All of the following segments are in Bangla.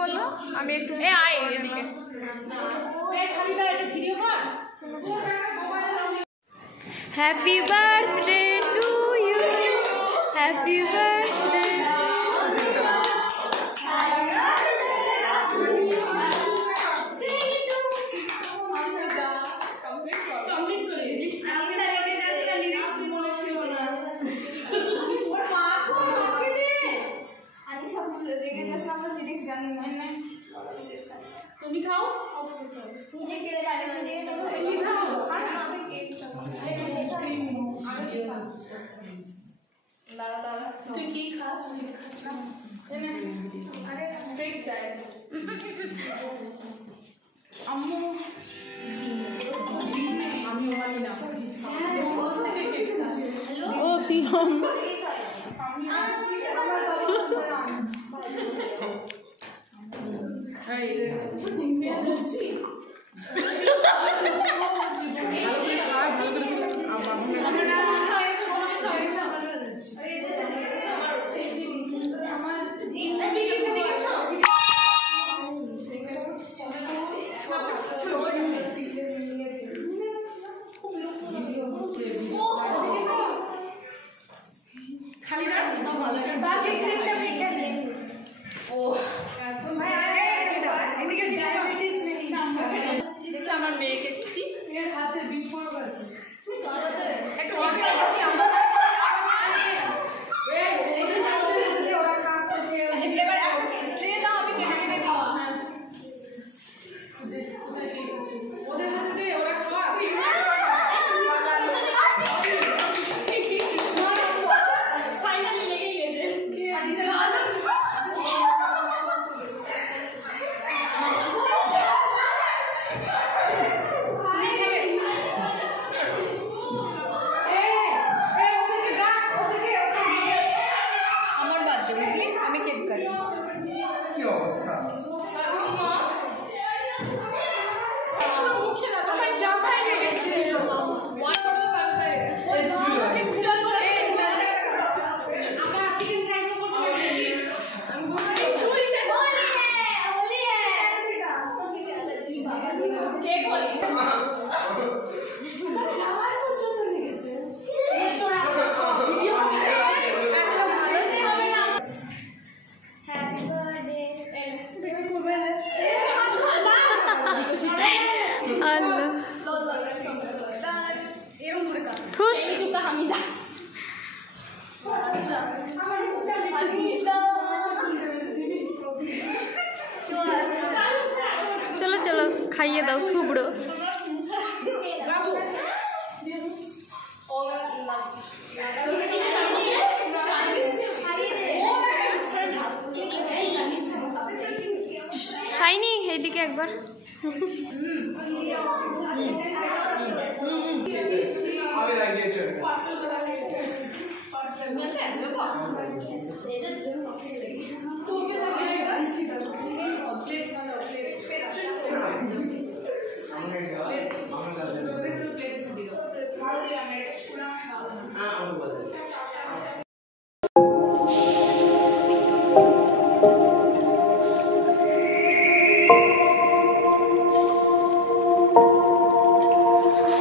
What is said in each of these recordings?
বলো আমি একটু আয় এদিকে happy birthday to you happy birthday তুমি খাও নিজে কেটে রাখো নিজে তুমি খাও তুই কি খাস না আরে স্ট্রিক্ট ডায়েট আম্মু আমি ওয়ালি না হ্যালো ও সিহম चलो चलो खाइए दाओ थूबड़ो शाइनी एदिके एक बार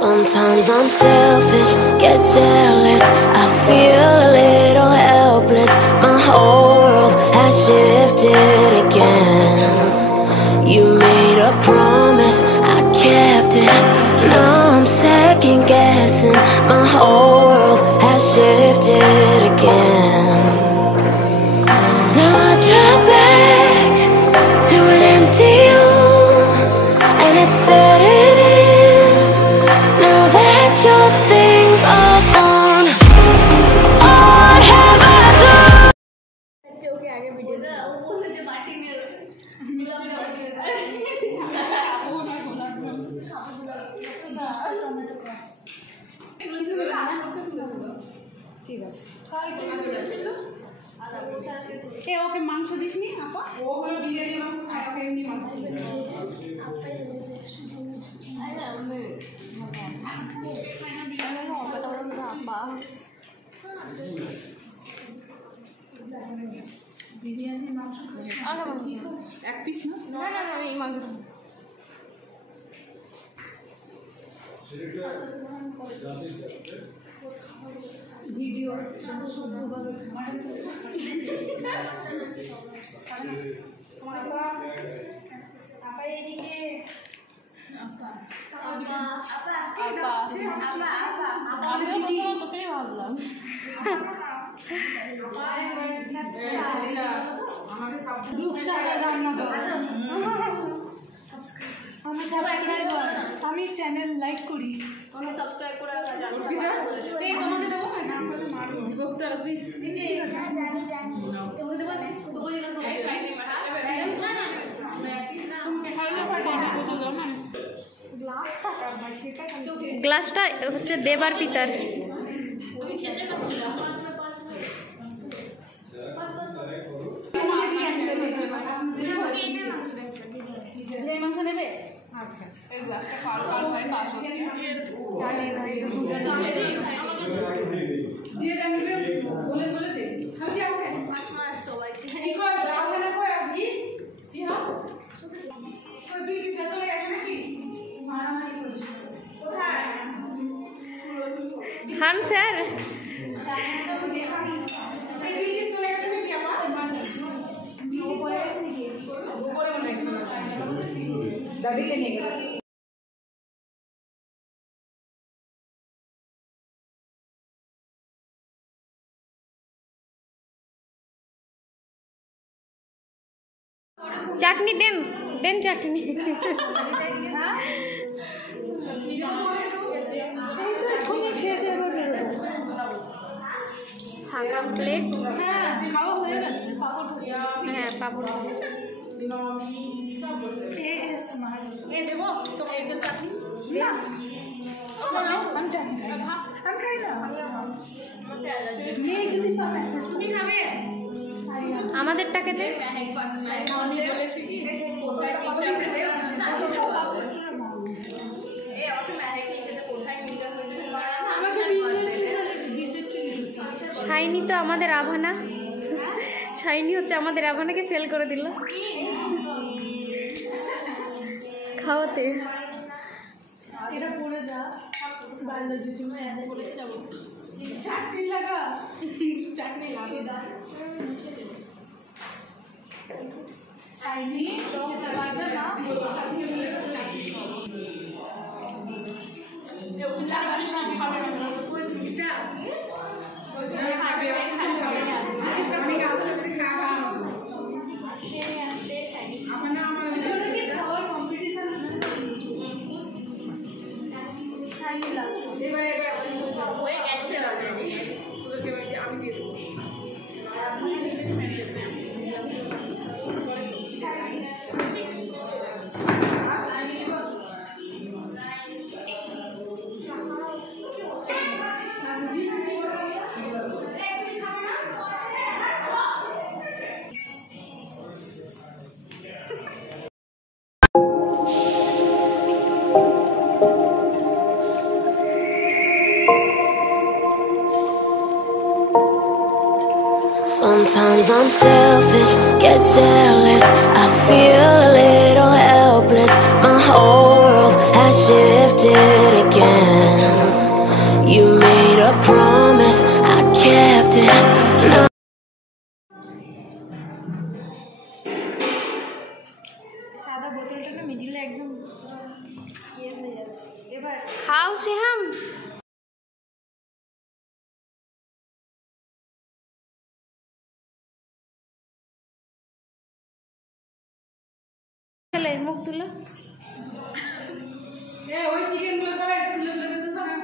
Sometimes I'm selfish, get jealous, I feel a little helpless. My whole world has shifted again. You made a promise, I kept it. Now I'm second guessing. My whole world has shifted again. Now I drop back to an empty room, and it's setting in. Now that your things are gone, what have I done? Okay आगे वीडियो वो से जो पार्टी में मिला में ঠিক আছে এ ওকে মাংস দিসনি আপা ও হলো বিরিয়ানি মাংস আর ওকে এমনি মাংস আরে আমি আপা বিরিয়ানি মাংস এক পিস না না না এই মাংস ভিডিও সভ্যভাবে আপা এদিকে তোকে ভাবলাম আমি চ্যানেল লাইক করি আমি সাবস্ক্রাইব করে এই তোমাকে দেবো না বলে মারো বিভক্ত আর প্লিজ এই যে তোমাকে দেবো তোকে জিজ্ঞাসা গ্লাসটা হচ্ছে দেবার পিতার। মাংস নেবে আচ্ছা এই গ্লাসটা কাল কাল ভাই পাস হচ্ছে দিয়ে জানবে বলে বলে দে খালি যাও আসমার সবাই এই কই দাও না কই আপনি সিহা কই বিলি সে চলে গেছে নাকি মারামারি করিস কোথায় খান স্যার এই বিলি চলে গেছে নাকি আমার বিলি চলে গেছে নাকি উপরে মনে দাদিকে নিয়ে গেল চাটনি দেন দেন চাটনি ফাঁকা প্লেট হ্যাঁ পাপড় আমাদেরটাকে দে শাইনি তো আমাদের আভানা শাইনি হচ্ছে আমাদের আভানাকে ফেল করে দিল খাওয়াতে এটা পড়ে যা বায়োলজি তুমি এনে বলে যাব চাটনি লাগা চাটনি লাগে দা শাইনি তো লাগবে না চাটনি যে উল্লা বাসা খাবে না কোই দিছা ওই খাবে খাবে আমি গাছ থেকে খাওয়া আস্তে শাইনি আপনা আমার কি খাওয়ার কম্পিটিশন শাইনি লাস্ট এবারে হয়ে গেছে অলরেডি ওদেরকে আমি দিয়ে দেবো Sometimes I'm selfish, get jealous. I feel a little helpless. My whole world has shifted again. You made a promise, I kept it. No. সাদা বোতলটা না মিডিলে একদম ইয়ে হয়ে যাচ্ছে এবার খাও সিহাম মুখ তুলো ওই চিকেন গুলো সবাই তুলে তুলে দিতে হবে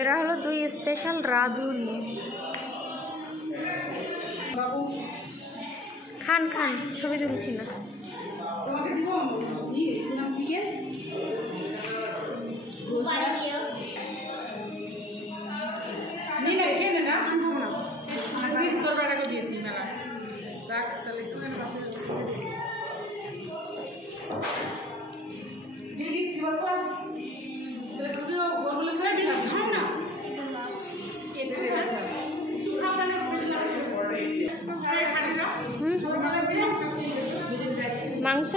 এরা হলো দুই স্পেশাল রাঁধুনি খান খান ছবি তুলছি না তোমাকে দিব চিকেন মাংস